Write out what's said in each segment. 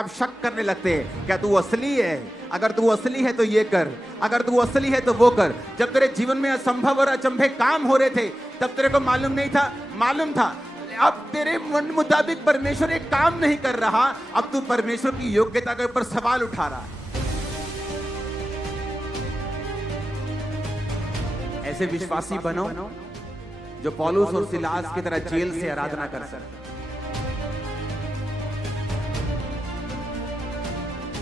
अब शक करने लगते हैं, क्या तू असली है? अगर तू असली है तो ये कर, अगर तू असली है तो वो कर। जब तेरे जीवन में असंभव और अचंभे काम हो रहे थे तब तेरे को मालूम नहीं था? मालूम था। अब तेरे मन मुताबिक परमेश्वर एक काम नहीं कर रहा, अब तू परमेश्वर की योग्यता के ऊपर सवाल उठा रहा है। ऐसे विश्वासी बनो जो पौलुस और सिलास की तरह जेल से आराधना कर सके।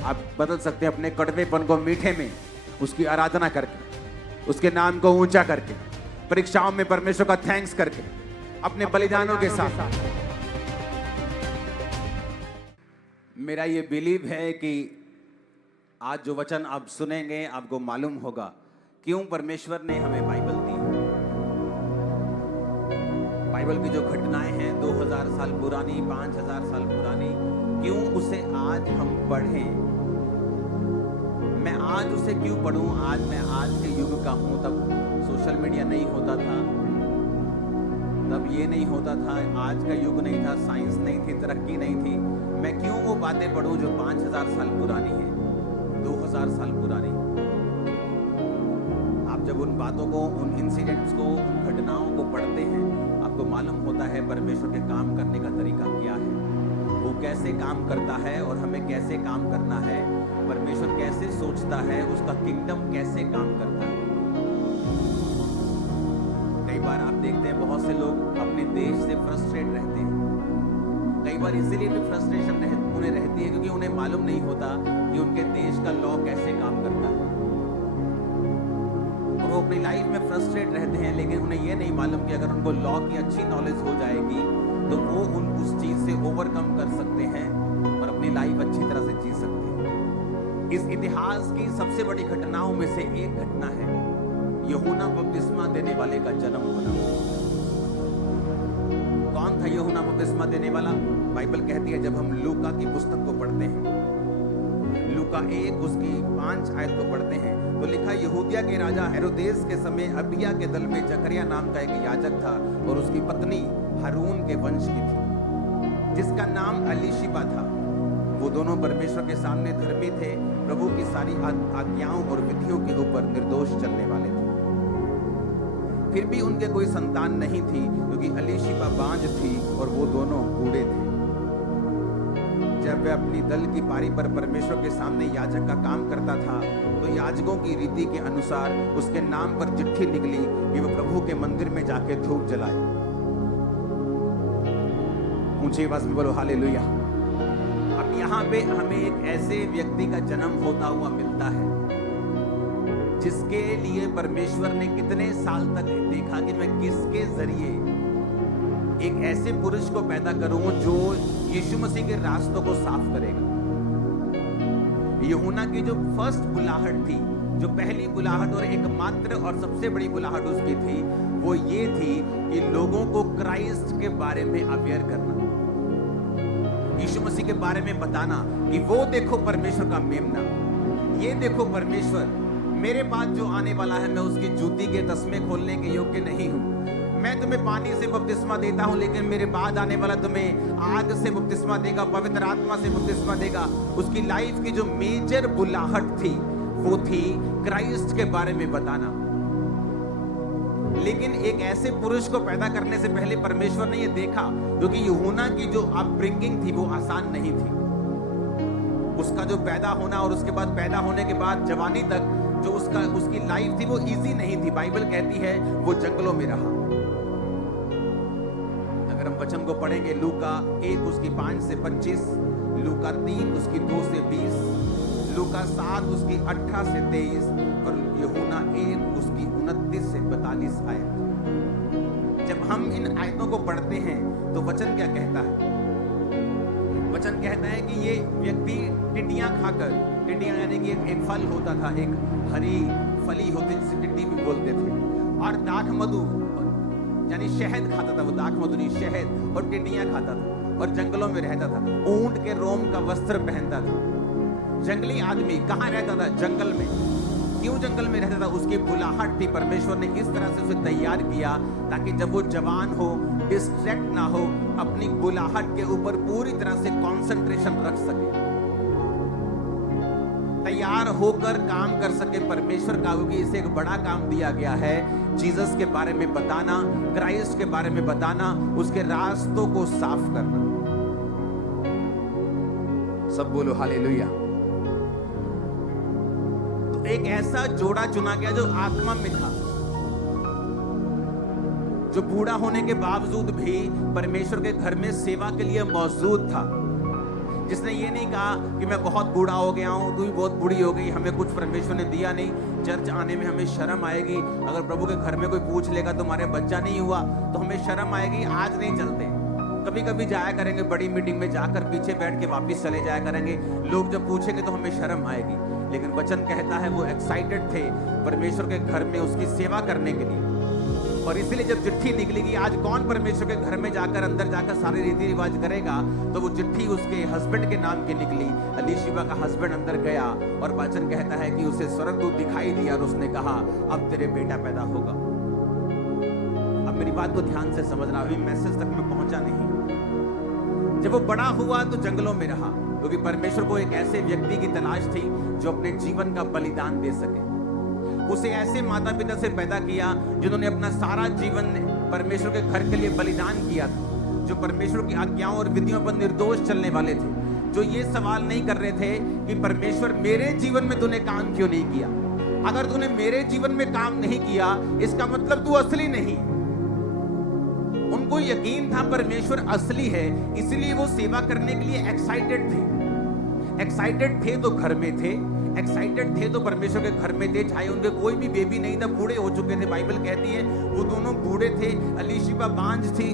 आप बदल सकते हैं अपने कड़वेपन को मीठे में, उसकी आराधना करके, उसके नाम को ऊंचा करके, परीक्षाओं में परमेश्वर का थैंक्स करके, अपने बलिदानों के साथ। मेरा ये बिलीव है कि आज जो वचन आप सुनेंगे आपको मालूम होगा क्यों परमेश्वर ने हमें बाइबल दी। बाइबल की जो घटनाएं हैं 2000 साल पुरानी, 5000 साल पुरानी, क्यों उसे आज हम पढ़ें? मैं आज उसे क्यों पढ़ूं? आज मैं आज के युग का हूं। तब सोशल मीडिया नहीं होता था, तब ये नहीं होता था, आज का युग नहीं था, साइंस नहीं थी, तरक्की नहीं थी। मैं क्यों वो बातें पढ़ूं जो 5000 साल पुरानी है, 2000 साल पुरानी? आप जब उन बातों को, उन इंसिडेंट्स को, उन घटनाओं को पढ़ते हैं, आपको मालूम होता है परमेश्वर के काम करने का तरीका क्या है, वो कैसे काम करता है और हमें कैसे काम करना है, परमेश्वर कैसे सोचता है, उसका किंगडम कैसे काम करता है। कई बार आप देखते हैं बहुत से लोग अपने देश से फ्रस्ट्रेट रहते हैं। कई बार इसीलिए भी फ्रस्ट्रेशन उन्हें रहती है क्योंकि उन्हें मालूम नहीं होता कि उनके देश का लॉ कैसे काम करता है। और वो अपनी लाइफ में फ्रस्ट्रेट रहते हैं, लेकिन उन्हें यह नहीं मालूम कि अगर उनको लॉ की अच्छी नॉलेज हो जाएगी तो वो उस चीज से ओवरकम कर सकते हैं और अपनी लाइफ अच्छी तरह से जी सकते हैं। इस इतिहास की सबसे बड़ी घटनाओं में से एक घटना है यूहन्ना बपतिस्मा देने वाले का जन्म होना। कौन था यूहन्ना बपतिस्मा देने वाला? बाइबल कहती है, जब हम लूका की पुस्तक को पढ़ते हैं, लूका 1 उसकी 5 आयत को पढ़ते हैं, तो लिखा, यहूदिया के राजा हेरोदेस के समय अबिया के दल में जकरिया नाम का एक याजक था और उसकी पत्नी हारून के वंश की थी, जिसका नाम एलीशिबा था। वो दोनों परमेश्वर के सामने धर्मी थे, प्रभु की सारी आज्ञाओं और विधियों के ऊपर निर्दोष चलने वाले थे। फिर भी उनके कोई संतान नहीं थी क्योंकि एलीशिबा बांझ थी और वो दोनों बूढ़े थे। जब वह अपनी दल की पारी पर परमेश्वर के सामने याजक का काम करता था तो याजकों की रीति के अनुसार उसके नाम पर चिट्ठी निकली कि वह प्रभु के मंदिर में जाके धूप जलाए। ऊंची आवाज में बोलो हालेलुया। अब यहाँ पे हमें एक ऐसे व्यक्ति का जन्म होता हुआ मिलता है जिसके लिए परमेश्वर ने कितने साल तक देखा कि मैं किसके जरिए एक ऐसे पुरुष को पैदा करूं जो यीशु मसीह के रास्तों को साफ करेगा। यूहन्ना की जो फर्स्ट बुलाहट थी, जो पहली बुलाहट और एकमात्र और सबसे बड़ी बुलाहट उसकी थी, वो ये थी कि लोगों को क्राइस्ट के बारे में अवेयर करना, यीशु मसीह के बारे में बताना कि वो देखो परमेश्वर का मेमना, ये देखो परमेश्वर, मेरे बाद जो आने वाला है मैं उसकी जूती के तस्मे खोलने के योग्य नहीं हूं। मैं तुम्हें पानी से बपतिस्मा देता हूं, लेकिन मेरे बाद आने वाला तुम्हें आग से बपतिस्मा देगा, पवित्र आत्मा से बपतिस्मा देगा। उसकी लाइफ की जो मेजर बुलाहट थी वो थी क्राइस्ट के बारे में बताना। लेकिन एक ऐसे पुरुष को पैदा करने से पहले परमेश्वर ने यह देखा, क्योंकि यूहन्ना की जो अपब्रिंगिंग थी वो आसान नहीं थी। उसका जो पैदा होना और उसके बाद पैदा होने के बाद जवानी तक जो उसकी लाइफ थी वो इजी नहीं थी। बाइबल कहती है वो जंगलों में रहा। अगर हम वचन को पढ़ेंगे, लूका 1 उसकी 5 से 25, लूका 3 उसकी 2 से 20, लूका 7 उसकी 18 से 23 और यूहन्ना 1 उसकी 29 से 42 आयत। जब हम इन आयतों को पढ़ते हैं तो वचन क्या कहता है? वचन कहता है कि ये व्यक्ति टिड्डियां खाकर, टिड्डियां यानी कि एक फल होता था, एक हरी फली होती जिसे टिड्डी भी बोलते थे, और दाख मधु यानी शहद खाता था। वो दाख मधु नहीं, शहद और टिड्डियां खाता था और जंगलों में रहता था। ऊंट के रोम का वस्त्र पहनता था। जंगली आदमी कहाँ रहता था? जंगल में। क्यों जंगल में रहता था? उसकी बुलाहट थी। परमेश्वर ने इस तरह से उसे तैयार किया ताकि जब वो जवान हो, डिस्ट्रैक्ट ना हो, अपनी बुलाहट के ऊपर पूरी तरह से कंसंट्रेशन रख सके। तैयार होकर काम कर सके परमेश्वर का, क्योंकि इसे एक बड़ा काम दिया गया है, जीसस के बारे में बताना, क्राइस्ट के बारे में बताना, उसके रास्तों को साफ करना। सब बोलो हालेलुया। तो एक ऐसा जोड़ा चुना गया जो आत्मा में था, जो बूढ़ा होने के बावजूद भी परमेश्वर के घर में सेवा के लिए मौजूद था, जिसने ये नहीं कहा कि मैं बहुत बूढ़ा हो गया हूं, तू भी बहुत बूढ़ी हो गई, हमें कुछ परमेश्वर ने दिया नहीं, चर्च आने में हमें शर्म आएगी, अगर प्रभु के घर में कोई पूछ लेगा तुम्हारे बच्चा नहीं हुआ तो हमें शर्म आएगी, आज नहीं चलते। कभी कभी जाया करेंगे बड़ी मीटिंग में, जाकर पीछे बैठ के वापस चले जाया करेंगे, लोग जब पूछेंगे तो हमें शर्म आएगी। लेकिन वचन कहता है वो एक्साइटेड थे परमेश्वर के घर में उसकी सेवा करने के लिए, और इसीलिए जब चिट्ठी निकली कि आज कौन परमेश्वर के घर में जाकर अंदर जाकर सारे रीति रिवाज करेगा, तो वो चिट्ठी उसके हस्बैंड के नाम की निकली। अलीशिबा का हस्बैंड अंदर गया और वचन कहता है कि उसे स्वर्गदूत दिखाई दिया और उसने कहा अब तेरे बेटा पैदा होगा। अब मेरी बात को ध्यान से समझना, अभी मैसेज तक मैं पहुंचा नहीं। जब वो बड़ा हुआ तो जंगलों में रहा, क्योंकि परमेश्वर को एक ऐसे व्यक्ति की तलाश थी जो अपने जीवन का बलिदान दे सके। उसे ऐसे माता पिता से पैदा किया जिन्होंने अपना सारा जीवन परमेश्वर के घर के लिए बलिदान किया था, जो परमेश्वर की आज्ञाओं और विधियों पर निर्दोष चलने वाले थे, जो ये सवाल नहीं कर रहे थे कि परमेश्वर मेरे जीवन में तूने काम क्यों नहीं किया, अगर तूने मेरे जीवन में काम नहीं किया इसका मतलब तू असली नहीं। उनको यकीन था परमेश्वर असली है, इसलिए वो सेवा करने के लिए एक्साइटेड थे। एक्साइटेड थे तो घर में थे, एक्साइटेड थे तो परमेश्वर के घर में थे, चाहे उनके कोई भी बेबी नहीं था, बूढ़े हो चुके थे। बाइबल कहती है वो दोनों बूढ़े थे, अलीशिबा बांझ थी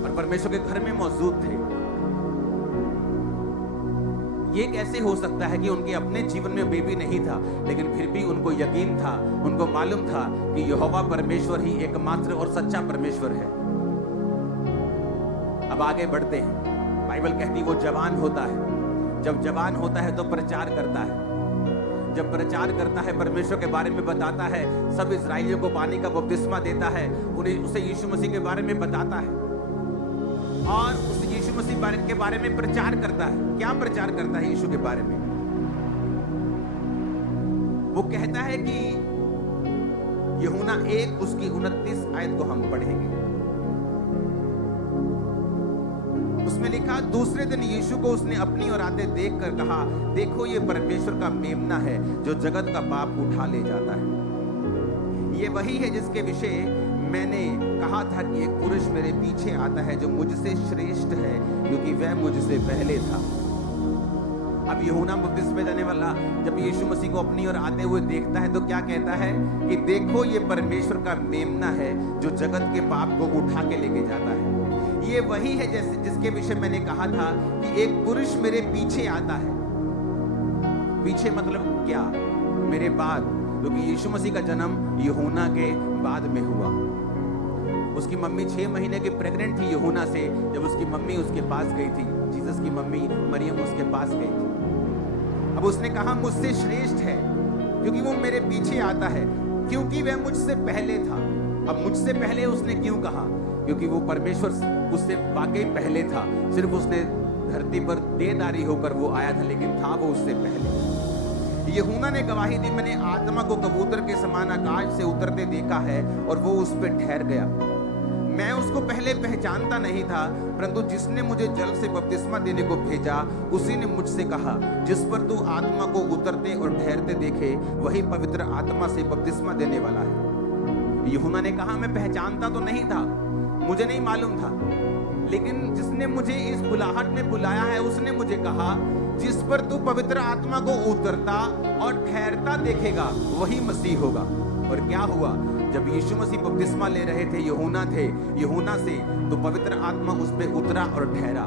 और परमेश्वर के घर में मौजूद थे। ये कैसे हो सकता है कि उनके अपने जीवन में बेबी नहीं था, लेकिन फिर भी उनको यकीन था, उनको मालूम था कि यहोवा परमेश्वर ही एकमात्र और सच्चा परमेश्वर है। अब आगे बढ़ते हैं। बाइबल कहती है वो जवान होता है, जब जवान होता है तो प्रचार करता है, जब प्रचार करता है परमेश्वर के बारे में बताता है, सब इस्राएलियों को पानी का बपतिस्मा देता है, उन्हें उसे यीशु मसीह के बारे में बताता है और उस यीशु मसीह के बारे में प्रचार करता है। क्या प्रचार करता है यीशु के बारे में? वो कहता है कि यूहन्ना 1 उसकी 29 आयत को हम पढ़ेंगे। उसमें लिखा, दूसरे दिन यीशु को उसने अपनी ओर आते देखकर कहा, देखो ये परमेश्वर का मेमना है जो जगत का पाप उठा ले जाता है। ये वही है जिसके विषय मैंने कहा था कि एक पुरुष मेरे पीछे आता है जो मुझसे श्रेष्ठ है, क्योंकि वह मुझसे पहले था। अब यूहन्ना बपतिस्मा देने वाला जब यीशु मसीह को अपनी ओर आते हुए देखता है तो क्या कहता है कि देखो ये परमेश्वर का मेमना है जो जगत के पाप को उठा के लेके जाता है। ये वही है जैसे जिसके विषय मैंने कहा था कि एक पुरुष मेरे पीछे आता है। पीछे मतलब क्या? मेरे बाद, क्योंकि यीशु मसीह का जन्म यूहन्ना के बाद में हुआ। उसकी मम्मी 6 महीने की प्रेग्नेंट थी यूहन्ना से, जब उसकी मम्मी उसके पास गई थी, जीसस की मम्मी मरियम उसके पास गई थी। अब उसने कहा मुझसे श्रेष्ठ है क्योंकि वो मेरे पीछे आता है, क्योंकि वह मुझसे पहले था। अब मुझसे पहले उसने क्यों कहा? क्योंकि वो परमेश्वर उससे वाकई पहले था, सिर्फ उसने धरती पर देहधारी होकर वो आया था, लेकिन था वो उससे पहले। यूहन्ना ने गवाही दी, मैंने आत्मा को कबूतर के समान आकाश से उतरते देखा है और वो उस पर ठहर गया। मैं उसको पहले पहचानता नहीं था, परंतु जिसने मुझे जल से बपतिस्मा देने को भेजा उसी ने मुझसे कहा, जिस पर तू आत्मा को उतरते और ठहरते देखे वही पवित्र आत्मा से बपतिस्मा देने वाला है। यूहन्ना ने कहा मैं पहचानता तो नहीं था, मुझे नहीं मालूम था, लेकिन जिसने मुझे इस बुलाहट में बुलाया है उसने मुझे कहा, जिस पर तू पवित्र आत्मा को उतरता और ठहरता देखेगा वही मसीह होगा। और क्या हुआ? जब यीशु मसीह बपतिस्मा ले रहे थे, यूहन्ना से, तो पवित्र आत्मा उस पे उतरा और ठहरा।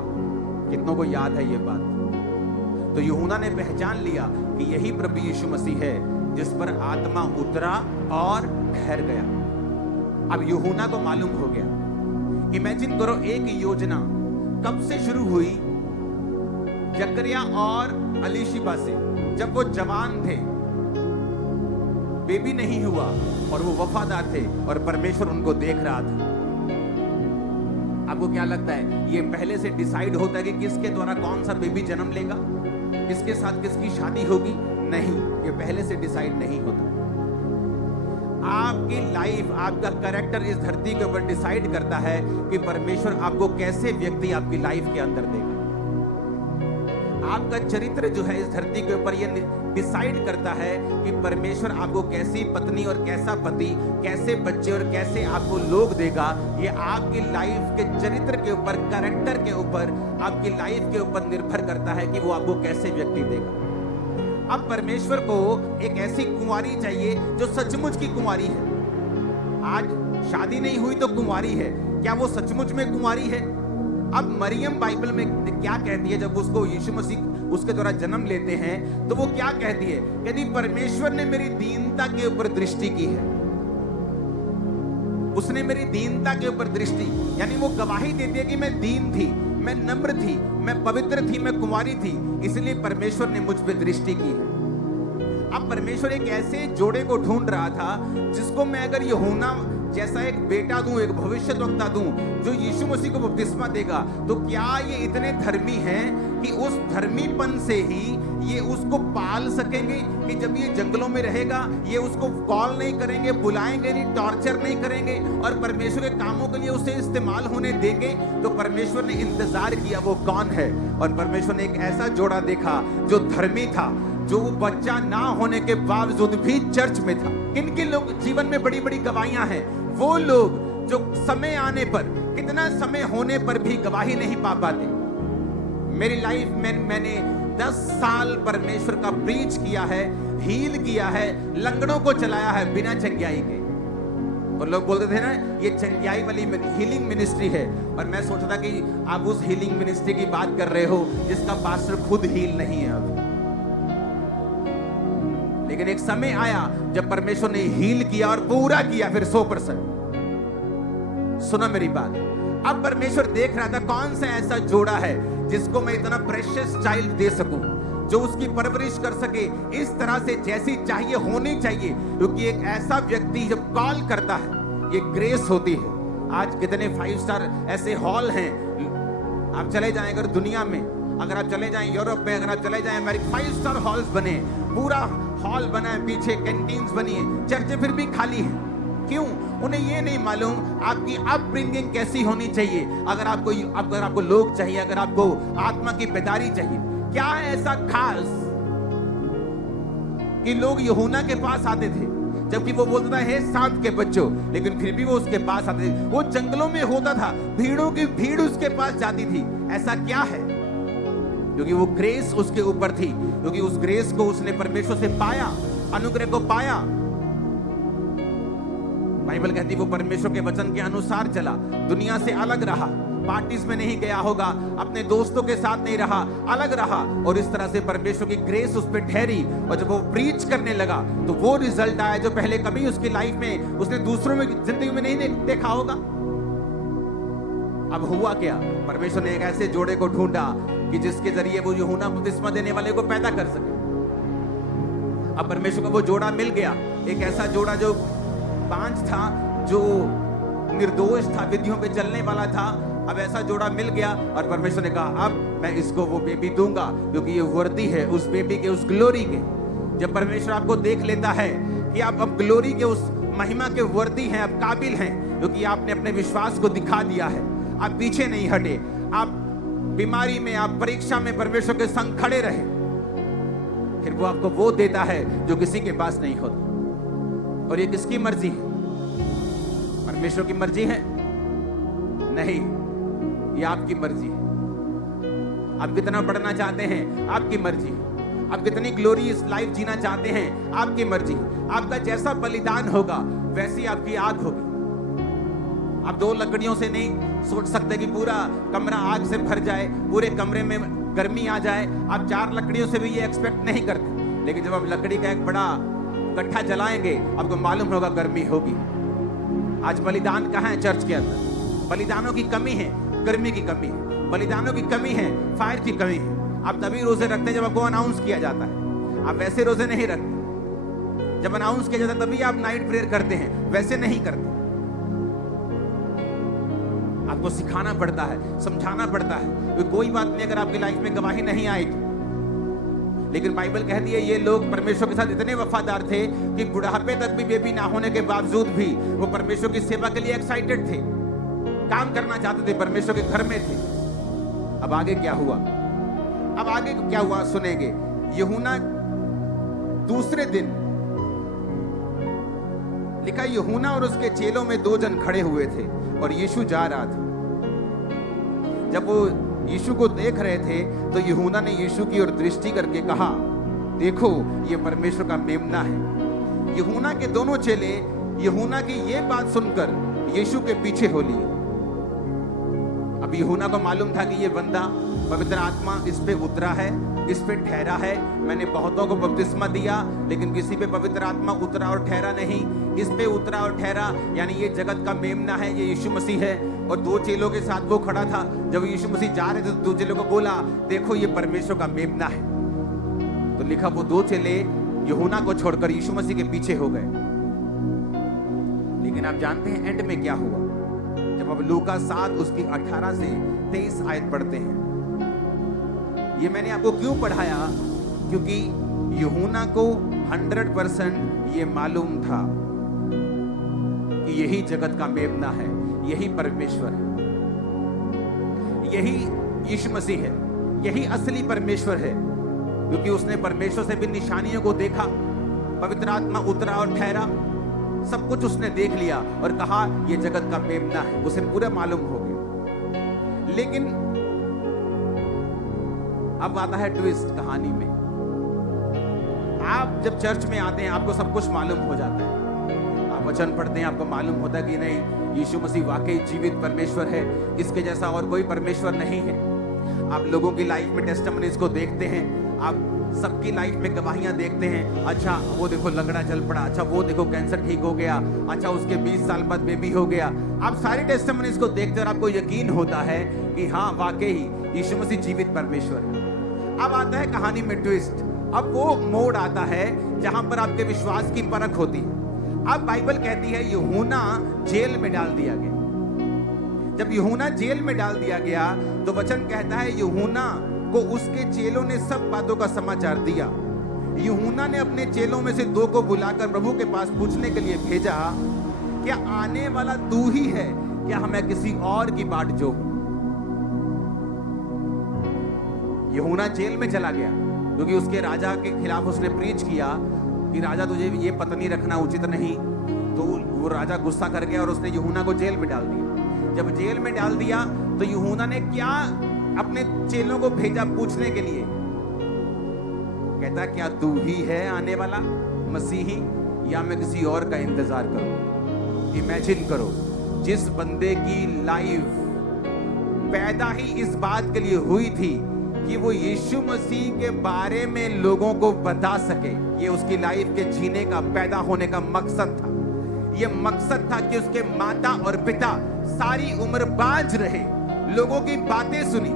कितनों को याद है ये बात? तो यूहन्ना ने पहचान लिया कि यही प्रभु यीशु मसीह है जिस पर आत्मा उतरा और ठहर गया। अब यूहन्ना को मालूम हो गया। इमेजिन करो, एक योजना कब से शुरू हुई? जकरिया और अलीशिबा से, जब वो जवान थे, बेबी नहीं हुआ और वो वफादार थे और परमेश्वर उनको देख रहा था। आपको क्या लगता है ये पहले से डिसाइड होता है कि किसके द्वारा कौन सा बेबी जन्म लेगा? किसके साथ किसकी शादी होगी, नहीं, ये पहले से डिसाइड नहीं होता। आपकी लाइफ, आपका कैरेक्टर इस धरती के ऊपर डिसाइड करता है कि परमेश्वर आपको कैसे व्यक्ति आपकी लाइफ के अंदर देगा। आपका चरित्र जो है इस धरती के ऊपर ये डिसाइड करता है कि परमेश्वर आपको कैसी पत्नी और कैसा पति, कैसे बच्चे और कैसे आपको लोग देगा। ये आपकी लाइफ के चरित्र के ऊपर, कैरेक्टर के ऊपर, आपकी लाइफ के ऊपर निर्भर करता है कि वो आपको कैसे व्यक्ति देगा। अब परमेश्वर को एक ऐसी कुंवारी चाहिए जो सचमुच की कुंवारी है। आज शादी नहीं हुई तो कुंवारी है, क्या वो सचमुच में कुंवारी है? अब मरियम बाइबल में क्या कहती है, जब उसको यीशु मसीह उसके द्वारा जन्म लेते हैं तो वो क्या कहती है? यदि परमेश्वर ने मेरी दीनता के ऊपर दृष्टि की है, उसने मेरी दीनता के ऊपर दृष्टि, यानी वो गवाही देती है कि मैं दीन थी, मैं नम्र थी, मैं पवित्र थी, मैं कुंवारी थी, इसलिए परमेश्वर ने मुझ पे दृष्टि की है। अब परमेश्वर एक ऐसे जोड़े को ढूंढ रहा था जिसको मैं अगर यूहन्ना जैसा एक बेटा दूं, एक भविष्यद्वक्ता दूं जो यीशु मसीह को बपतिस्मा देगा, तो क्या ये इतने धर्मी हैं कि उस धर्मीपन से ही ये उसको पाल सकेंगे कि जब ये जंगलों में रहेगा ये उसको कॉल नहीं करेंगे, बुलाएंगे नहीं, टॉर्चर नहीं करेंगे और परमेश्वर के कामों के लिए उसे इस्तेमाल होने देंगे? तो परमेश्वर ने इंतजार किया वो कौन है, और परमेश्वर ने एक ऐसा जोड़ा देखा जो धर्मी था, जो बच्चा ना होने के बावजूद भी चर्च में था। किन किन लोग जीवन में बड़ी बड़ी गवाहियां हैं? वो लोग जो समय आने पर, कितना समय होने पर भी गवाही नहीं पा पाते। मेरी लाइफ में मैंने 10 साल परमेश्वर का प्रीच किया है, हील किया है, लंगड़ों को चलाया है बिना चंगियाई के। और लोग बोलते थे ना ये चंगियाई वाली हीलिंग मिनिस्ट्री है, और मैं सोचता था कि आप उस हीलिंग मिनिस्ट्री की बात कर रहे हो जिसका पास्टर खुद हील नहीं है अभी। लेकिन एक समय आया जब परमेश्वर ने हील किया और पूरा किया, फिर 100%। सुना मेरी बात। अब परमेश्वर देख रहा था कौन सा ऐसा जोड़ा है जिसको मैं इतना प्रेशियस चाइल्ड दे सकूं, जो उसकी परवरिश कर सके इस तरह से जैसी चाहिए होनी चाहिए। क्योंकि एक ऐसा व्यक्ति जब कॉल करता है, ये ग्रेस होती है। आज कितने 5 स्टार ऐसे हॉल हैं, आप चले जाएं अगर दुनिया में, अगर आप चले जाएं यूरोप में, अगर आप चले जाएं अमेरिका, 5 स्टार हॉल्स बने, पूरा हॉल बना है, पीछे कैंटीन्स बनी है, चर्चें फिर भी खाली हैं। क्यों? उन्हें ये नहीं मालूम आपकी अपब्रिंगिंग कैसी होनी चाहिए। अगर आपको लोग चाहिए, अगर आपको आत्मा की बेदारी चाहिए, क्या है ऐसा खास कि लोग यूहन्ना के पास आते थे जबकि वो बोलता था हे सांप के बच्चों, लेकिन फिर भी वो उसके पास आते थे। वो जंगलों में होता था, भीड़ों की भीड़ उसके पास जाती थी। ऐसा क्या है? क्योंकि वो ग्रेस उसके ऊपर थी, क्योंकि उस ग्रेस को उसने परमेश्वर से पाया, अनुग्रह को पाया। बाइबल कहती है वो परमेश्वर के वचन के अनुसार चला, दुनिया से अलग रहा, पार्टीज में नहीं गया होगा, अपने दोस्तों के साथ नहीं रहा, अलग रहा, और इस तरह से परमेश्वर की ग्रेस उस पर ठहरी। और जब वो प्रीच करने लगा तो वो रिजल्ट आया जो पहले कभी उसकी लाइफ में उसने दूसरों में जिंदगी में नहीं देखा होगा। अब हुआ क्या? परमेश्वर ने एक ऐसे जोड़े को ढूंढा कि जिसके जरिए वो यूहन्ना बपतिस्मा देने वाले को पैदा कर सके। अब परमेश्वर को वो जोड़ा मिल गया, एक ऐसा जोड़ा जो बांझ था, जो निर्दोष था, विधियों पे चलने वाला था। अब ऐसा जोड़ा मिल गया और परमेश्वर ने कहा अब मैं इसको वो बेबी दूंगा क्योंकि ये वर्दी है उस बेबी के, उस ग्लोरी के। जब परमेश्वर आपको देख लेता है कि आप अब ग्लोरी के, उस महिमा के वर्दी हैं, आप काबिल हैं, क्योंकि आपने अपने विश्वास को दिखा दिया है, आप पीछे नहीं हटे, आप बीमारी में, आप परीक्षा में परमेश्वर के संग खड़े रहे, फिर वो आपको वो देता है जो किसी के पास नहीं होता। और ये किसकी मर्जी है? परमेश्वर की मर्जी है? नहीं, ये आपकी मर्जी है। आप कितना बढ़ना चाहते हैं, आपकी मर्जी है। आप कितनी ग्लोरियस लाइफ जीना चाहते हैं, आपकी मर्जी है। आपका जैसा बलिदान होगा वैसी आपकी आग होगी। आप 2 लकड़ियों से नहीं सोच सकते कि पूरा कमरा आग से भर जाए, पूरे कमरे में गर्मी आ जाए। आप 4 लकड़ियों से भी ये एक्सपेक्ट नहीं करते, लेकिन जब आप लकड़ी का एक बड़ा कट्ठा जलाएंगे आपको मालूम होगा गर्मी होगी। आज बलिदान कहाँ है? चर्च के अंदर बलिदानों की कमी है, गर्मी की कमी है, बलिदानों की कमी है, फायर की कमी है। आप तभी रोजे रखते हैं जब आपको अनाउंस किया जाता है, आप वैसे रोजे नहीं रखते। जब अनाउंस किया जाता है तभी आप नाइट प्रेयर करते हैं, वैसे नहीं करते। आपको सिखाना पड़ता है, समझाना पड़ता है। कोई बात नहीं अगर आपकी लाइफ में गवाही नहीं आएगी, लेकिन बाइबल कहती है ये लोग परमेश्वर के साथ इतने वफादार थे कि बुढ़ापे तक भी बेबी ना होने के बावजूद भी वो परमेश्वर की सेवा के लिए एक्साइटेड थे, काम करना चाहते थे, परमेश्वर के घर में थे। अब आगे क्या हुआ? अब आगे क्या हुआ सुनेंगे। यूहन्ना दूसरे दिन, लिखा यूहन्ना और उसके चेलों में 2 जन खड़े हुए थे और यीशु जा रहा था। जब वो यीशु को देख रहे थे तो यूहन्ना ने यीशु की ओर दृष्टि करके कहा, देखो ये परमेश्वर का मेमना है। यूहन्ना के दोनों चेले यूहन्ना की ये बात सुनकर यीशु के पीछे हो लिए। अब यूहन्ना को मालूम था कि ये बंदा, पवित्र आत्मा इस पे उतरा है, इस पे ठहरा है। मैंने बहुतों को बपतिस्मा दिया लेकिन किसी पे पवित्र आत्मा उतरा और ठहरा नहीं, इस पे उतरा और ठहरा, यानी ये जगत का मेमना है, ये यीशु मसीह है। और 2 चेलों के साथ वो खड़ा था। जब यीशु मसीह जा रहे थे तो 2 चेलों को बोला, देखो ये परमेश्वर का मेमना है। तो लिखा वो 2 चेले यूहन्ना को छोड़कर यीशु मसीह के पीछे हो गए। लेकिन आप जानते हैं एंड में क्या हुआ? जब अब लूका 7 उसकी 18 से 23 आयत पढ़ते हैं। ये मैंने आपको क्यों पढ़ाया? क्योंकि यूहन्ना को 100% ये मालूम था कि यही जगत का मेमना है, यही परमेश्वर है, यही यीशु मसीह है, यही असली परमेश्वर है। क्योंकि उसने परमेश्वर से भी निशानियों को देखा, पवित्र आत्मा उतरा और ठहरा, सब कुछ उसने देख लिया और कहा यह जगत का मेमना है, उसे पूरा मालूम हो गया। लेकिन अब आता है ट्विस्ट कहानी में। आप जब चर्च में आते हैं आपको सब कुछ मालूम हो जाता है, आप वचन पढ़ते हैं, आपको मालूम होता है कि नहीं, यीशु मसीह वाकई जीवित परमेश्वर है, इसके जैसा और कोई परमेश्वर नहीं है। आप लोगों की लाइफ में टेस्टिमनीज को देखते हैं, आप सबकी लाइफ में गवाहियां देखते हैं। अच्छा वो देखो लंगड़ा चल पड़ा, अच्छा वो देखो कैंसर ठीक हो गया, अच्छा उसके 20 साल बाद बेबी हो गया। आप सारी टेस्टिमनीज को देखते हैं और आपको यकीन होता है कि हाँ वाकई यीशु मसीह जीवित परमेश्वर है। अब आता है कहानी में ट्विस्ट। अब वो मोड़ आता है जहां पर आपके विश्वास की परख होती है। अब बाइबल कहती है यूहन्ना जेल में डाल दिया गया। जब यूहन्ना जेल में डाल दिया गया तो वचन कहता है यूहन्ना को उसके चेलों ने सब बातों का समाचार दिया। यूहन्ना ने अपने चेलों में से 2 को बुलाकर प्रभु के पास पूछने के लिए भेजा, क्या आने वाला तू ही है, क्या हमें किसी और की बाट जो? यूहन्ना जेल में चला गया क्योंकि उसके राजा के खिलाफ उसने प्रीच किया कि राजा तुझे ये पत्नी रखना उचित नहीं। तो वो राजा गुस्सा कर गया और उसने यूहन्ना को जेल में डाल दिया। जब जेल में डाल दिया तो यूहन्ना ने क्या अपने चेलों को भेजा पूछने के लिए, कहता क्या तू ही है आने वाला मसीही या मैं किसी और का इंतजार करूं? इमेजिन करो, जिस बंदे की लाइफ पैदा ही इस बात के लिए हुई थी कि वो यीशु मसीह के बारे में लोगों को बता सके, ये उसकी लाइफ के जीने का, पैदा होने का मकसद था। ये मकसद था कि उसके माता और पिता सारी उम्र बांझ रहे, लोगों की बातें सुनी,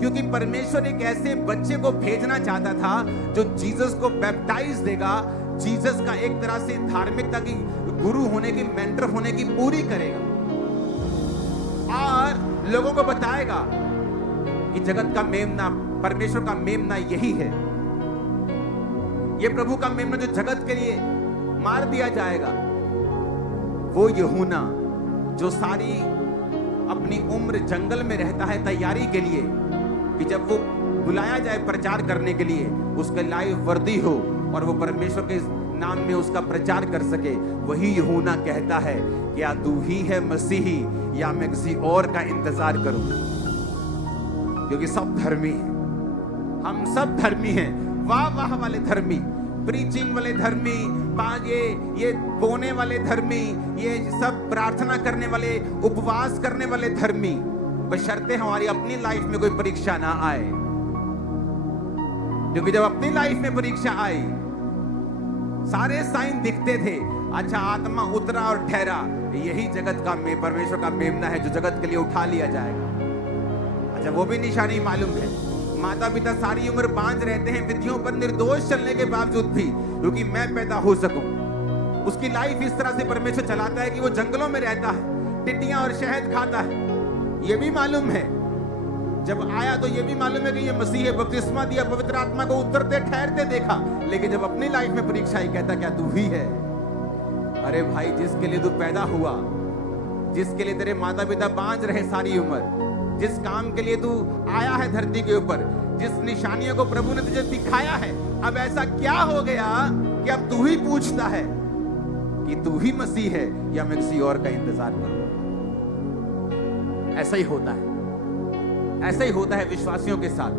क्योंकि परमेश्वर एक ऐसे बच्चे को भेजना चाहता था जो जीसस को बैप्टाइज देगा, जीसस का एक तरह से धार्मिकता की गुरु होने की, मेंटर होने की पूरी करेगा और लोगों को बताएगा कि जगत का मेमना, परमेश्वर का मेमना यही है। ये प्रभु का मेमना जो जगत के लिए मार दिया जाएगा, वो यूहन्ना जो सारी अपनी उम्र जंगल में रहता है तैयारी के लिए कि जब वो बुलाया जाए प्रचार करने के लिए उसके लाइफ वर्दी हो और वो परमेश्वर के नाम में उसका प्रचार कर सके, वही यूहन्ना कहता है क्या तू ही है मसीही या मैं किसी और का इंतजार करूं? क्योंकि सब धर्मी हैं, हम सब धर्मी हैं, वाह वाह वाले धर्मी, प्रीचिंग वाले धर्मी, ये बोने वाले धर्मी, ये सब प्रार्थना करने वाले, उपवास करने वाले धर्मी, बशर्ते हमारी अपनी लाइफ में कोई परीक्षा ना आए। क्योंकि जब अपनी लाइफ में परीक्षा आई, सारे साइन दिखते थे, अच्छा आत्मा उतरा और ठहरा, यही जगत का परमेश्वर का मेमना है जो जगत के लिए उठा लिया जाएगा। अच्छा वो भी निशानी मालूम है, माता पिता सारी उम्र बांझ रहते हैं विधियों पर निर्दोष चलने के बावजूद भी, क्योंकि मैं पैदा हो सकूं। उसकी लाइफ इस तरह से परमेश्वर चलाता है कि वो जंगलों में रहता है, टिड्डियां और शहद खाता है, ये भी मालूम है। जब आया तो ये भी मालूम है कि ये मसीह है, बपतिस्मा दिया, पवित्र आत्मा को उतरते ठहरते देखा, लेकिन जब अपनी लाइफ में परीक्षा आई, कहता क्या तू ही है? अरे भाई, जिसके लिए तू पैदा हुआ, जिसके लिए तेरे माता पिता बांझ रहे सारी उम्र, जिस काम के लिए तू आया है धरती के ऊपर, जिस निशानियों को प्रभु ने तुझे दिखाया है, अब ऐसा क्या हो गया कि अब तू ही पूछता है कि तू ही मसीह है या मैं किसी और का इंतजार करूं? ऐसा ही होता है, ऐसा ही होता है विश्वासियों के साथ।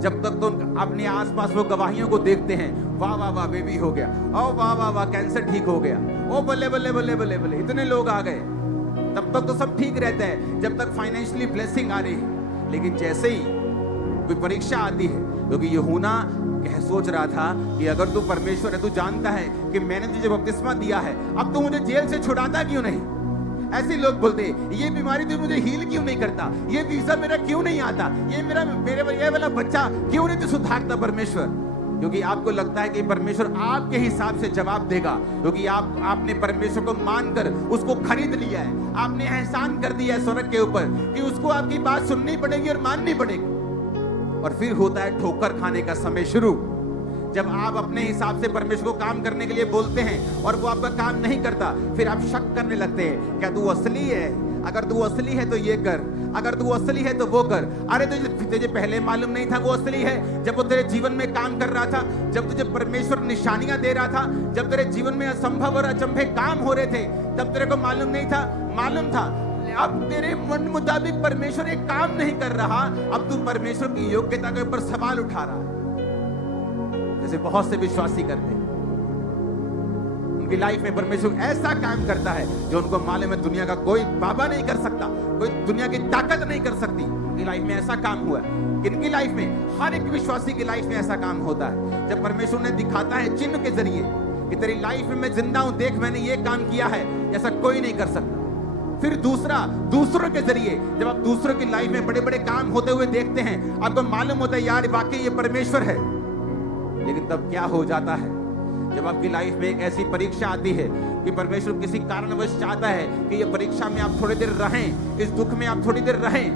जब तक तो अपने आसपास वो गवाहियों को देखते हैं, वाह वाह वाह बेबी हो गया, ओ वाह वाह वाह कैंसर ठीक हो गया, ओ बल्ले बल्ले बल्ले बल्ले बल्ले इतने लोग आ गए, तब तक तो सब ठीक रहता है, जब तक फाइनेंशियली ब्लेसिंग आ रही है। लेकिन जैसे ही कोई परीक्षा आती है, क्योंकि यूहन्ना सोच रहा था कि अगर तू परमेश्वर है, तू जानता है कि मैंने तुझे बपतिस्मा दिया है, अब तू मुझे जेल से छुड़ाता क्यों नहीं? ऐसे लोग बोलते, ये बीमारी तू मुझे हील क्यों नहीं करता, ये वीजा मेरा क्यों नहीं आता, ये वाला बच्चा क्यों नहीं तू सुधारता परमेश्वर? क्योंकि आपको लगता है कि परमेश्वर आपके हिसाब से जवाब देगा, क्योंकि आपने परमेश्वर को मानकर उसको खरीद लिया है, आपने एहसान कर दिया है स्वर्ग के ऊपर कि उसको आपकी बात सुननी पड़ेगी और माननी पड़ेगी। और फिर होता है ठोकर खाने का समय शुरू, जब आप अपने हिसाब से परमेश्वर को काम करने के लिए बोलते हैं और वो आपका काम नहीं करता, फिर आप शक करने लगते हैं, क्या तू असली है? अगर तू असली है तो ये कर, अगर तू असली है तो वो कर। अरे तुझे पहले मालूम नहीं था वो असली है? जब वो तेरे जीवन में काम कर रहा था, जब तुझे परमेश्वर निशानियां दे रहा था, जब तेरे जीवन में असंभव और अचंभे काम हो रहे थे, तब तेरे को मालूम नहीं था? मालूम था। अब तेरे मन मुताबिक परमेश्वर एक काम नहीं कर रहा, अब तू परमेश्वर की योग्यता के ऊपर सवाल उठा रहा है। जैसे बहुत से विश्वासी करते हैं, उनकी लाइफ में परमेश्वर ऐसा काम करता है जो उनको मालूम है दुनिया का कोई बाबा नहीं कर सकता, कोई दुनिया की ताकत नहीं कर सकती। उनकी लाइफ में ऐसा काम हुआ है। किनकी लाइफ में? हर एक विश्वासी की लाइफ में ऐसा काम होता है, जब परमेश्वर ने दिखाता है चिन्ह के जरिए कि तेरी लाइफ में मैं जिंदा हूं, देख मैंने ये काम किया है, ऐसा कोई नहीं कर सकता। फिर दूसरा, दूसरों के जरिए जब आप दूसरों की लाइफ में बड़े बड़े काम होते हुए देखते हैं, आपको मालूम होता है यार वाकई ये परमेश्वर है। लेकिन तब क्या हो जाता है, जब आपकी लाइफ में एक ऐसी परीक्षा आती है कि परमेश्वर किसी कारणवश चाहता है कि ये परीक्षा में आप थोड़ी देर रहें, इस दुख में आप थोड़ी देर रहें,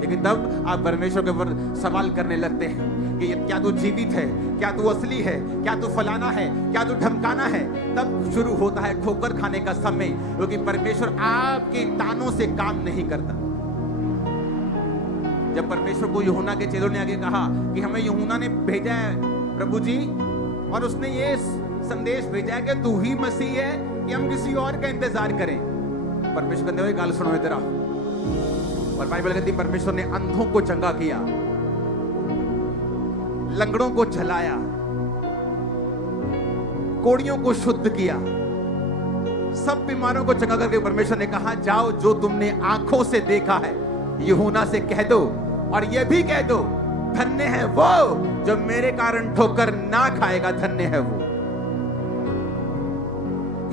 लेकिन तब आप परमेश्वर के ऊपर सवाल करने लगते हैं कि क्या तू जीवित है, क्या तू असली है, क्या तू फलाना है, क्या तू धमकाना है। तब शुरू होता है ठोकर खाने का समय, क्योंकि परमेश्वर आपके तानों से काम नहीं करता। जब परमेश्वर को यूहन्ना के चेलों ने आगे कहा कि हमें यूहन्ना ने भेजा है प्रभु जी, और उसने ये संदेश भेजा है कि तू ही मसीह है कि हम किसी और का इंतजार करें। परमेश्वर कहते हुए गाल सुनो इधर आओ। और बाइबल कहती परमेश्वर ने अंधों को चंगा किया, लंगड़ों को झलाया, कोड़ियों को शुद्ध किया, सब बीमारों को चंगा करके परमेश्वर ने कहा जाओ जो तुमने आंखों से देखा है यूहन्ना से कह दो, और यह भी कह दो धन्य है वो जो मेरे कारण ठोकर ना खाएगा, धन्य है वो।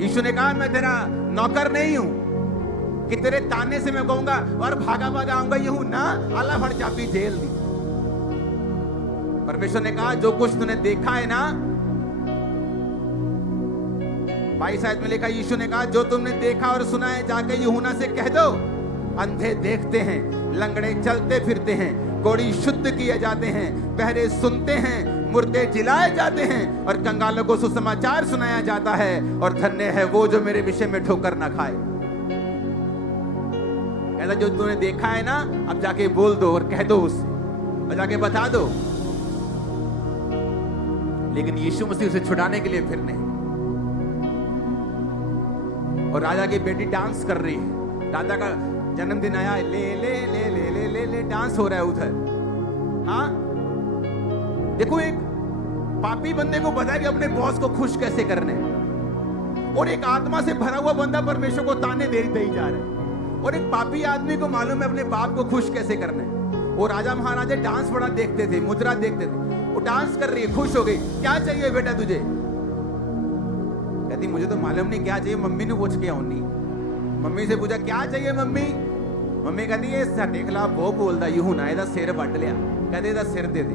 यीशु ने कहा मैं तेरा नौकर नहीं हूं कि तेरे ताने से मैं कहूंगा और भागा भागा आऊंगा यूहन्ना अल्लाह भर चाबी जेल दी। परमेश्वर ने कहा जो कुछ तूने देखा है ना, 22 आयत में लिखा, यीशु ने कहा जो तुमने देखा और सुना है जाके यूहन्ना से कह दो। अंधे देखते हैं, लंगड़े चलते फिरते हैं, कोढ़ी शुद्ध किए जाते हैं, बहरे सुनते हैं, मुर्दे जिलाए जाते हैं, और कंगालों को सुसमाचार सुनाया जाता है, और धन्य है वो जो मेरे विषय में ठोकर ना खाए। कहता जो तूने देखा है ना, अब जाके बोल दो और कह दो उससे, और जाके बता दो। लेकिन यीशु मसीह उसे छुड़ाने के लिए फिर नहीं। और राजा की बेटी डांस कर रही है, राजा का जन्मदिन आया, ले ले ले ले ले ले ले डांस हो रहा है उधर। हाँ देखो, एक पापी बंदे को पता है कि अपने बॉस को खुश कैसे करने, और एक आत्मा से भरा हुआ बंदा परमेश्वर को ताने दे ही जा रहा है, और एक पापी आदमी को मालूम है अपने बाप को खुश कैसे करना है। वो राजा महाराजा डांस बड़ा देखते थे, मुद्रा देखते थे। वो डांस कर रही है, खुश हो गई। क्या चाहिए बेटा तुझे? कहती मुझे तो मालूम नहीं क्या चाहिए, मम्मी ने पूछ के आऊंगी। मम्मी से पूछा क्या चाहिए मम्मी? मम्मी कहती है सटेखला वो बोलता यूहन्ना ਇਹਦਾ सिर वट लिया, कहते ਇਹਦਾ सिर दे दे।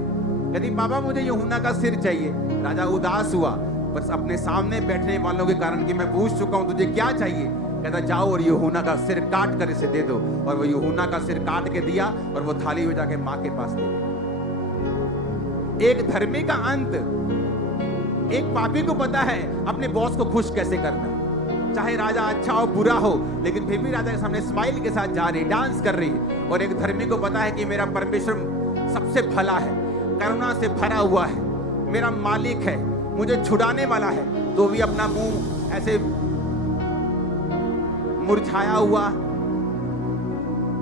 कहती पापा मुझे यूहन्ना का सिर चाहिए। राजा उदास हुआ, पर अपने सामने बैठने वालों के कारण कि मैं पूछ चुका हूं तुझे क्या चाहिए, कहता जाओ और यूहन्ना का सिर काट कर इसे दे दो। और वो यूहन्ना का सिर काट के दिया और वो थाली में जाके मां के पास ले गया। एक धर्मी का अंत, एक पापी को पता है अपने बॉस को खुश कैसे करना, चाहे राजा अच्छा हो बुरा हो, लेकिन फिर भी राजा के सामने स्माइल के साथ जा रही, डांस कर रही। और एक धर्मी को पता है कि मेरा परमेश्वर सबसे भला है, करुणा से भरा हुआ है, मेरा मालिक है, मुझे छुड़ाने वाला है, तो भी अपना मुंह ऐसे मुरझाया हुआ,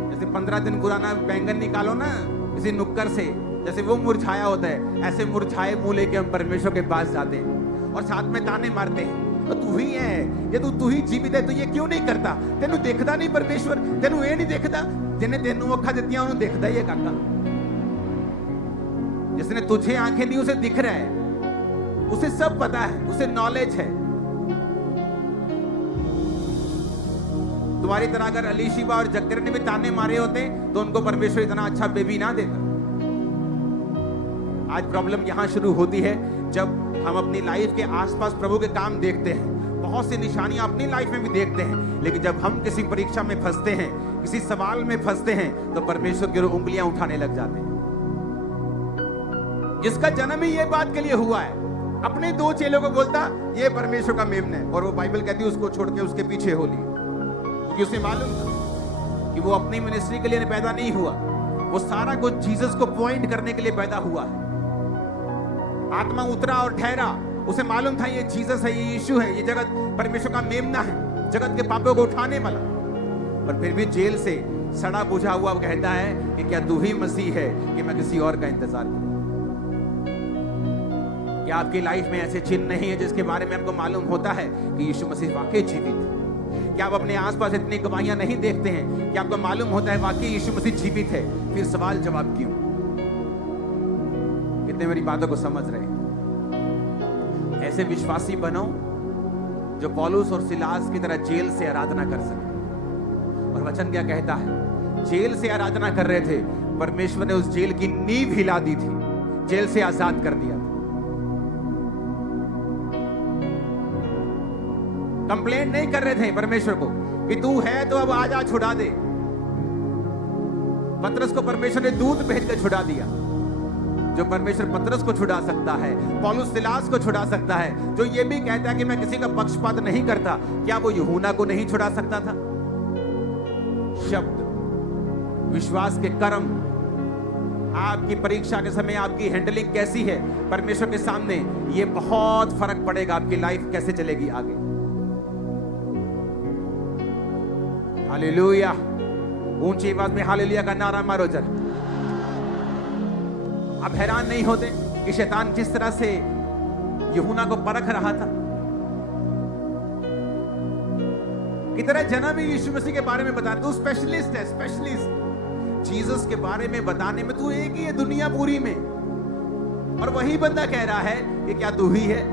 जैसे 15 दिन पुराना बैंगन निकालो ना किसी नुक्कर से, जैसे वो मुरझाया होता है, ऐसे मुरझाए मुंह लेके हम परमेश्वर के पास जाते हैं और साथ में ताने मारते हैं, तो तू ही है, ये तू ही जीवित है, तो ये क्यों नहीं करता? तेनू देखता नहीं परमेश्वर, तेनू ये नहीं देखता? जिन्हें तेनू अखा दित्तियां उन्हें देखता ही है काका। जिसने तुझे आंखें दी उसे दिख रहा है, उसे सब पता है, उसे नॉलेज है। तुम्हारी तरह अगर अली शिबा और जक्कर ने भी ताने मारे होते तो उनको परमेश्वर इतना अच्छा बेबी ना देता। आज प्रॉब्लम यहां शुरू होती है जब हम अपनी लाइफ के आसपास प्रभु के काम देखते हैं, बहुत सी निशानियां अपनी लाइफ में भी देखते हैं, लेकिन जब हम किसी परीक्षा में फंसते हैं, किसी सवाल में फंसते हैं, तो परमेश्वर की ओर उंगलियां उठाने लग जाते हैं। जिसका जन्म ही ये बात के लिए हुआ है, अपने 2 चेलों को बोलता ये परमेश्वर का मेमना है, और वो बाइबल कहती है उसको छोड़ के उसके पीछे हो ली, क्योंकि उसे मालूम था कि वो अपनी मिनिस्ट्री के लिए पैदा नहीं हुआ, वो सारा कुछ जीसस को पॉइंट करने के लिए पैदा हुआ है। आत्मा उतरा और ठहरा, उसे मालूम था ये जीसस है, ये यीशु है, ये जगत परमेश्वर का मेमना है, जगत के पापों को उठाने वाला। पर फिर भी जेल से सड़ा बुझा हुआ कहता है कि क्या तू ही मसीह है कि मैं किसी और का इंतजार करूं? क्या आपकी लाइफ में ऐसे चिन्ह नहीं है जिसके बारे में आपको मालूम होता है कि यीशु मसीह वाकई जीवित है? क्या आप अपने आसपास इतनी गवाहियां नहीं देखते हैं कि आपको मालूम होता है वाकई यीशु मसीह जीवित है? फिर सवाल जवाब क्यों? कितने मेरी बातों को समझ रहे हैं? ऐसे विश्वासी बनो जो पौलुस और सिलास की तरह जेल से आराधना कर सके। और वचन क्या कहता है? जेल से आराधना कर रहे थे, परमेश्वर ने उस जेल की नींव हिला दी थी, जेल से आजाद कर दिया था। कंप्लेंट नहीं कर रहे थे परमेश्वर को कि तू है तो अब आजा छुड़ा दे। पतरस को परमेश्वर ने दूत भेज कर छुड़ा दिया। जो परमेश्वर पतरस को छुड़ा सकता है, पौलुस सिलास को छुड़ा सकता है, जो ये भी कहता है कि मैं किसी का पक्षपात नहीं करता, क्या वो यूहन्ना को नहीं छुड़ा सकता था? शब्द, विश्वास के कर्म, आपकी परीक्षा के समय आपकी हैंडलिंग कैसी है परमेश्वर के सामने, ये बहुत फर्क पड़ेगा आपकी लाइफ कैसे चलेगी आगे। हालेलुया! ऊंची आवाज में हालेलुया का नारा मारो जरा। अब हैरान नहीं होते कि शैतान जिस तरह से यूहन्ना को परख रहा था, कितना जना भी यीशु मसीह के बारे में बता, तू स्पेशलिस्ट है, स्पेशलिस्ट जीसस के बारे में बताने में तू एक ही है दुनिया पूरी में। और वही बंदा कह रहा है कि क्या तू ही है?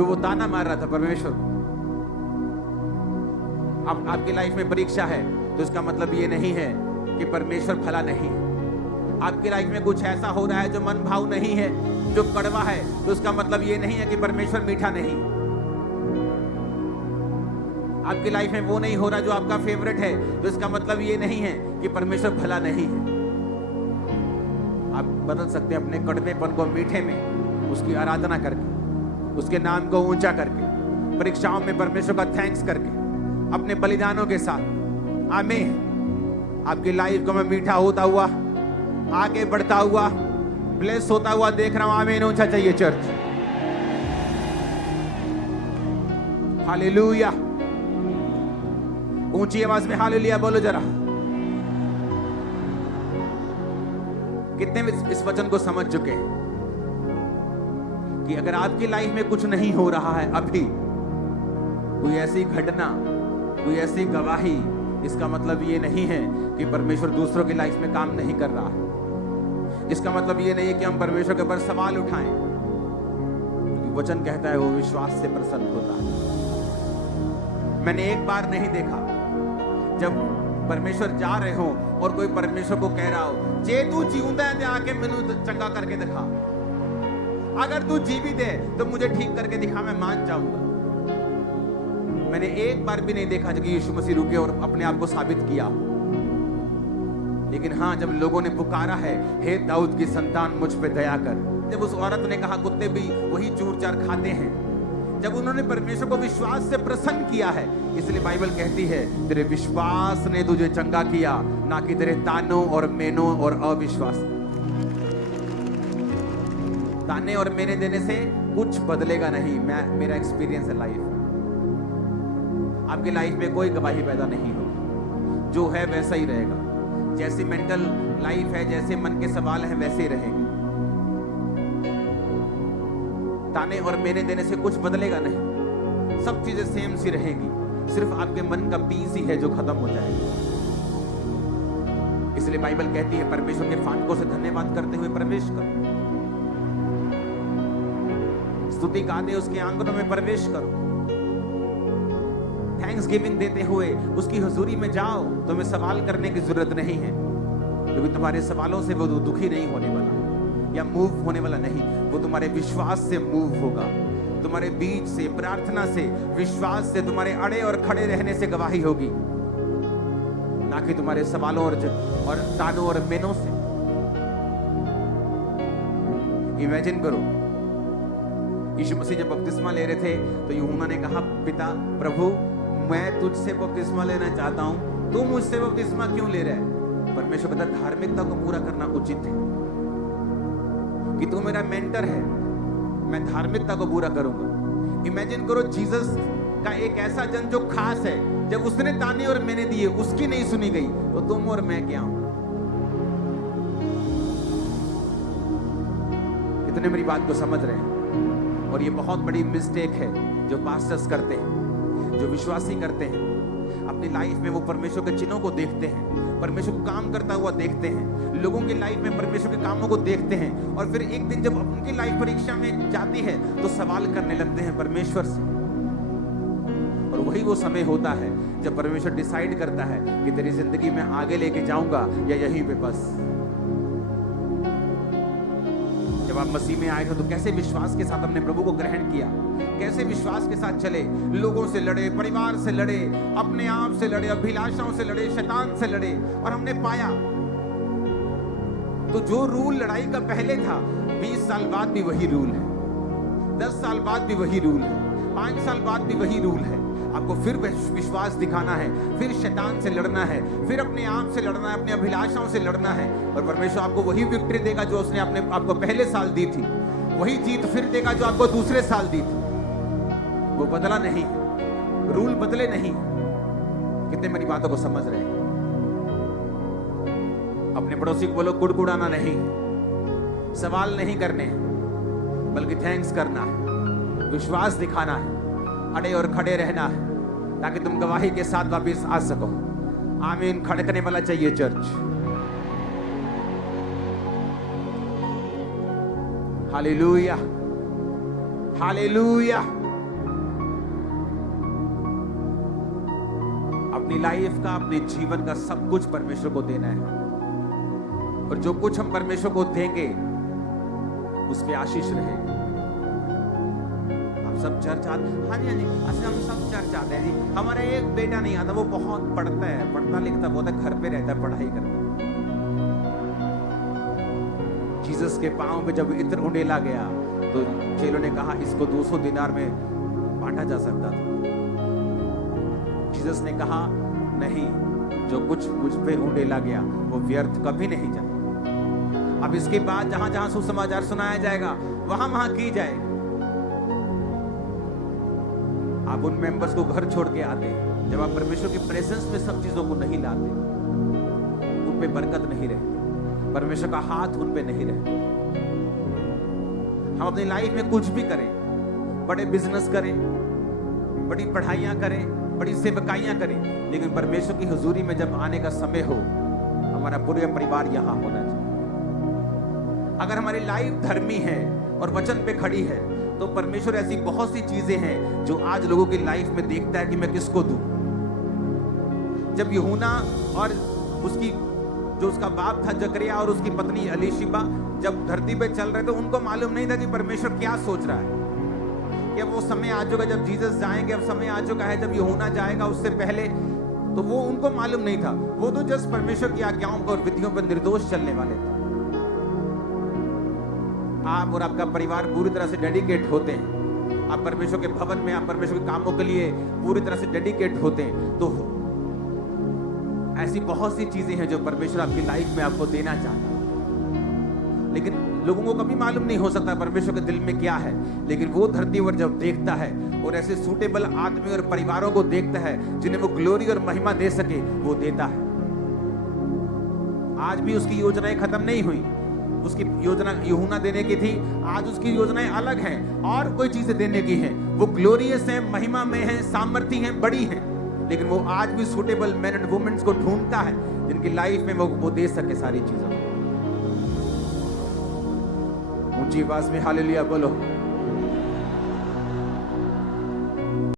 वो ताना मार रहा था परमेश्वर को। अब आपकी लाइफ में परीक्षा है तो इसका मतलब ये नहीं है कि परमेश्वर भला नहीं है। आपकी लाइफ में कुछ ऐसा हो रहा है जो मन भाव नहीं है, जो कड़वा है, तो उसका मतलब ये नहीं है कि परमेश्वर मीठा नहीं। आपकी लाइफ में वो नहीं हो रहा जो आपका फेवरेट है, तो इसका मतलब ये नहीं है कि परमेश्वर भला नहीं है। आप बदल सकते हैं अपने कड़वेपन को मीठे में, उसकी आराधना करके, उसके नाम को ऊंचा करके, परीक्षाओं में परमेश्वर का थैंक्स करके, अपने बलिदानों के साथ। आमीन। आपकी लाइफ को मैं मीठा होता हुआ, आगे बढ़ता हुआ, ब्लेस होता हुआ देख रहा हूं। आमीन। ऊंचा चाहिए चर्च। हालेलुया! ऊंची आवाज में हालेलुया बोलो जरा। कितने इस वचन को समझ चुके हैं कि अगर आपकी लाइफ में कुछ नहीं हो रहा है अभी, कोई ऐसी घटना, कोई ऐसी गवाही, इसका मतलब ये नहीं है कि परमेश्वर दूसरों की लाइफ में काम नहीं कर रहा है। इसका मतलब ये नहीं है कि हम परमेश्वर के ऊपर सवाल उठाएं, क्योंकि वचन कहता है वो विश्वास से प्रसन्न होता है। मैंने एक बार नहीं देखा जब परमेश्वर जा रहे हो और कोई परमेश्वर को कह रहा हो, जे तू जीवंदा है आके मैनू चंगा करके दिखा, अगर तू जीवित है तो मुझे ठीक करके दिखा, मैं मान जाऊंगा। मैंने एक बार भी नहीं देखा कि यीशु मसीह रुके और अपने आप को साबित किया। लेकिन हाँ, जब लोगों ने पुकारा है, हे दाऊद की संतान मुझ पे दया कर, जब उस औरत ने कहा कुत्ते भी वही चूर चार खाते हैं, जब उन्होंने परमेश्वर को विश्वास से प्रसन्न किया है, इसलिए बाइबल कहती है तेरे विश्वास ने तुझे चंगा किया, ना कि तेरे तानों और मेनों और अविश्वास। ताने और मेने देने से कुछ बदलेगा नहीं। मेरा एक्सपीरियंस है लाइफ। आपकी लाइफ में कोई गवाही पैदा नहीं होगी, जो है वैसा ही रहेगा। जैसी मेंटल लाइफ है, जैसे मन के सवाल हैं, वैसे ही रहेंगे। ताने और मेने देने से कुछ बदलेगा नहीं, सब चीजें सेम सी रहेगी। सिर्फ आपके मन का पीस ही है जो खत्म हो जाएगा। इसलिए बाइबल कहती है परमेश्वर के फाटकों से धन्यवाद करते हुए प्रवेश करो, स्तुति गाते उसके आंगनों में प्रवेश करो, थैंक्स गिविंग देते हुए उसकी हुजूरी में जाओ। तुम्हें सवाल करने की जरूरत नहीं है, क्योंकि तुम्हारे सवालों से वो दुखी नहीं होने वाला या मूव होने वाला नहीं। वो तुम्हारे विश्वास से मूव होगा, तुम्हारे बीच से, प्रार्थना से, विश्वास से, तुम्हारे अड़े और खड़े रहने से गवाही होगी, ना कि तुम्हारे सवालों और तानों और मेनों से। इमेजिन करो, यीशु मसीह जब बपतिस्मा ले रहे थे तो यूहन्ना ने कहा, पिता प्रभु मैं तुझसे बपतिस्मा लेना चाहता हूं, तू मुझसे बपतिस्मा क्यों ले रहा है? परमेश्वर कहता धार्मिकता को पूरा करना उचित है कि तू मेरा मेंटर है, मैं धार्मिकता को पूरा करूंगा। इमेजिन करो जीसस का एक ऐसा जन जो खास है, जब उसने ताने और मैंने दिए उसकी नहीं सुनी गई, तो तुम और मैं क्या हूं? कितने मेरी बात को समझ रहे हैं? और ये बहुत बड़ी मिस्टेक है जो पास्टर्स करते हैं, जो विश्वासी करते हैं। अपनी लाइफ में वो परमेश्वर के चिन्हों को देखते हैं, परमेश्वर को काम करता हुआ देखते हैं, लोगों की लाइफ में परमेश्वर के कामों को देखते हैं, और फिर एक दिन जब उनकी लाइफ परीक्षा में जाती है तो सवाल करने लगते हैं परमेश्वर से। और वही वो समय होता है जब परमेश्वर डिसाइड करता है कि तेरी जिंदगी में आगे लेके जाऊंगा या यहीं पे बस। जब आप मसीह में आए थे तो कैसे विश्वास के साथ अपने प्रभु को ग्रहण किया, कैसे विश्वास के साथ चले, लोगों से लड़े, परिवार से लड़े, अपने आप से लड़े, अभिलाषाओं से लड़े, शैतान से लड़े, और हमने पाया तो जो रूल लड़ाई का पहले था 20 साल बाद भी वही रूल है, 10 साल बाद भी वही रूल है, 5 साल बाद भी वही रूल है। आपको फिर विश्वास दिखाना है, फिर शैतान से लड़ना है, फिर अपने आप से लड़ना है, अपनी अभिलाषाओं से लड़ना है, और परमेश्वर आपको वही विक्ट्री देगा जो उसने आपको पहले साल दी थी, वही जीत फिर देगा जो आपको दूसरे साल दी थी। वो बदला नहीं, रूल बदले नहीं। कितने मेरी बातों को समझ रहे हैं? अपने पड़ोसी को बोलो कुड़कुड़ाना नहीं, सवाल नहीं करने, बल्कि थैंक्स करना है, विश्वास दिखाना है, अड़े और खड़े रहना है, ताकि तुम गवाही के साथ वापस आ सको। आमीन। खड़कने वाला चाहिए चर्च। Hallelujah, hallelujah. अपनी लाइफ का, अपने जीवन का सब कुछ परमेश्वर को देना है, और जो कुछ हम परमेश्वर को देंगे उस पे आशीष रहेगी। सब चर्च आते? हाँ जी, हाँ जी, असल हम सब चर्च आते हैं जी। हमारा एक बेटा नहीं आता, वो बहुत पढ़ता है, पढ़ता लिखता बहुत है, घर पे रहता है, पढ़ाई करता है। जीसस के पांव पे जब इत्र उंडेला गया तो चेलों ने कहा इसको 200 दिनार में बांटा जा सकता था। जीसस ने कहा नहीं, जो कुछ मुझ पे उंडेला गया वो व्यर्थ कभी नहीं जाए। अब इसके बाद जहां जहां सुसमाचार सुनाया जाएगा वहां वहां की जाएगी। आप उन मेंबर्स को घर छोड़ के आते, जब आप परमेश्वर की प्रेजेंस में सब चीजों को नहीं लाते, उन पे बरकत नहीं रहती, परमेश्वर का हाथ उन पे नहीं रहता। हम अपनी लाइफ में कुछ भी करें, बड़े बिजनेस करें, बड़ी पढ़ाइयां करें, बड़ी सेवकाइयां करें, लेकिन परमेश्वर की हुजूरी में जब आने का समय हो, हमारा पूरा परिवार यहां होना चाहिए। अगर हमारी लाइफ धर्मी है और वचन पे खड़ी है, तो परमेश्वर ऐसी बहुत सी चीजें हैं जो आज लोगों की लाइफ में देखता है कि मैं किसको दूं। जब यूहन्ना और उसका बाप था जकरिया और उसकी पत्नी एलीशिबा जब धरती पे चल रहे थे, उनको मालूम नहीं था कि परमेश्वर क्या सोच रहा है। कि अब वो समय आ चुका जब जीसस जाएंगे, अब समय आ चुका है जब यूहन्ना जाएगा। उससे पहले तो वो उनको मालूम नहीं था, वो तो जस्ट परमेश्वर की आज्ञाओं पर और विधियों पर निर्दोष चलने वाले थे। आप और आपका परिवार पूरी तरह से डेडिकेट होते हैं, आप परमेश्वर के भवन में, आप परमेश्वर के कामों के लिए पूरी तरह से डेडिकेट होते हैं, तो ऐसी बहुत सी चीजें हैं जो परमेश्वर आपकी लाइफ में आपको देना चाहता है। लेकिन लोगों को कभी मालूम नहीं हो सकता परमेश्वर के दिल में क्या है। लेकिन वो धरती पर जब देखता है और ऐसे सूटेबल आदमी और परिवारों को देखता है जिन्हें वो ग्लोरी और महिमा दे सके, वो देता है। आज भी उसकी योजनाएं खत्म नहीं हुई। उसकी योजना यूहन्ना देने की थी, आज उसकी योजनाएं अलग हैं और कोई चीजें देने की हैं। वो ग्लोरियस है, महिमा में है, सामर्थ्य है, बड़ी है। लेकिन वो आज भी सूटेबल मैन एंड वुमेन्स को ढूंढता है जिनकी लाइफ में वो दे सके सारी चीजों। ऊंची आवाज में हालेलुया बोलो।